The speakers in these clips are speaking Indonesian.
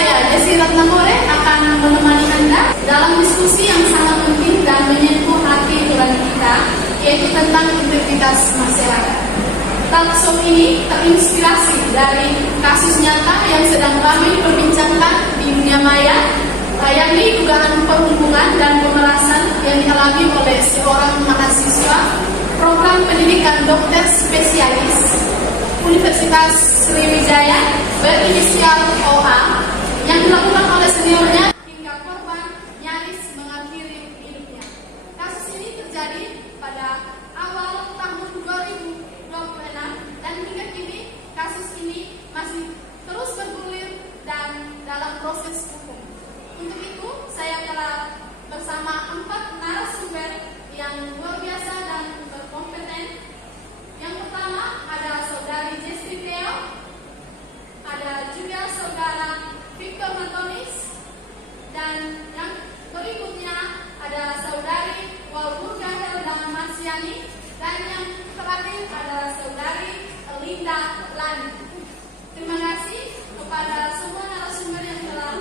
saya, Desi Ratnamore, akan menemani Anda dalam diskusi yang sangat penting dan menyentuh hati nurani kita, yaitu tentang integritas masyarakat. Talkshow ini terinspirasi dari kasus nyata yang sedang ramai diperbincangkan di dunia maya, yakni dugaan perhubungan dan pemerasan yang dialami oleh seorang mahasiswa program pendidikan dokter spesialis Universitas Sriwijaya berinisial OA yang dilakukan oleh seniornya hingga korban nyaris mengakhiri hidupnya. Kasus ini terjadi pada awal tahun 2026 dan hingga kini kasus ini masih terus bergulir dan dalam proses hukum. Untuk itu, saya telah bersama 4 narasumber yang luar biasa dan berkompeten. Yang pertama ada Saudari Jesti Theo, ada juga Saudara Victor Mantonis, dan yang berikutnya ada Saudari Walburga Helda Marsiani, dan yang terakhir ada Saudari Linda Lani. Terima kasih kepada semua narasumber yang telah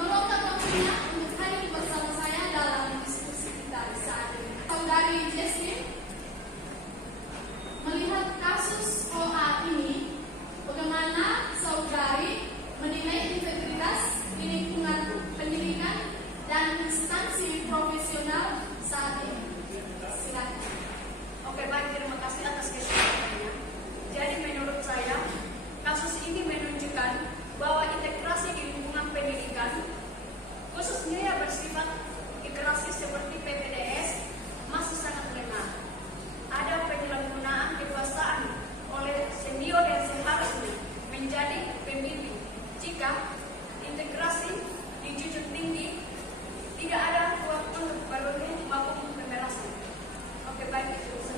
meluangkan waktunya untuk hadir bersama saya dalam diskusi kita saat ini. Saudari Jesti, melihat kasus OA ini, bagaimana saudari menilai integritas di lingkungan pendidikan dan instansi profesional saat ini? Silakan. Oke, baik, terima kasih atas kesempatannya. Jadi menurut saya, kasus ini menunjukkan bahwa integrasi di lingkungan pendidikan, khususnya yang bersifat integrasi seperti PPDS, masih sangat lemah. Ada penyalahgunaan kekuasaan oleh senior yang seharusnya menjadi pembimbing. Jika integrasi dijunjung tinggi, tidak ada ruang untuk berbagai maupun pemerasan. Oke, baik, itu.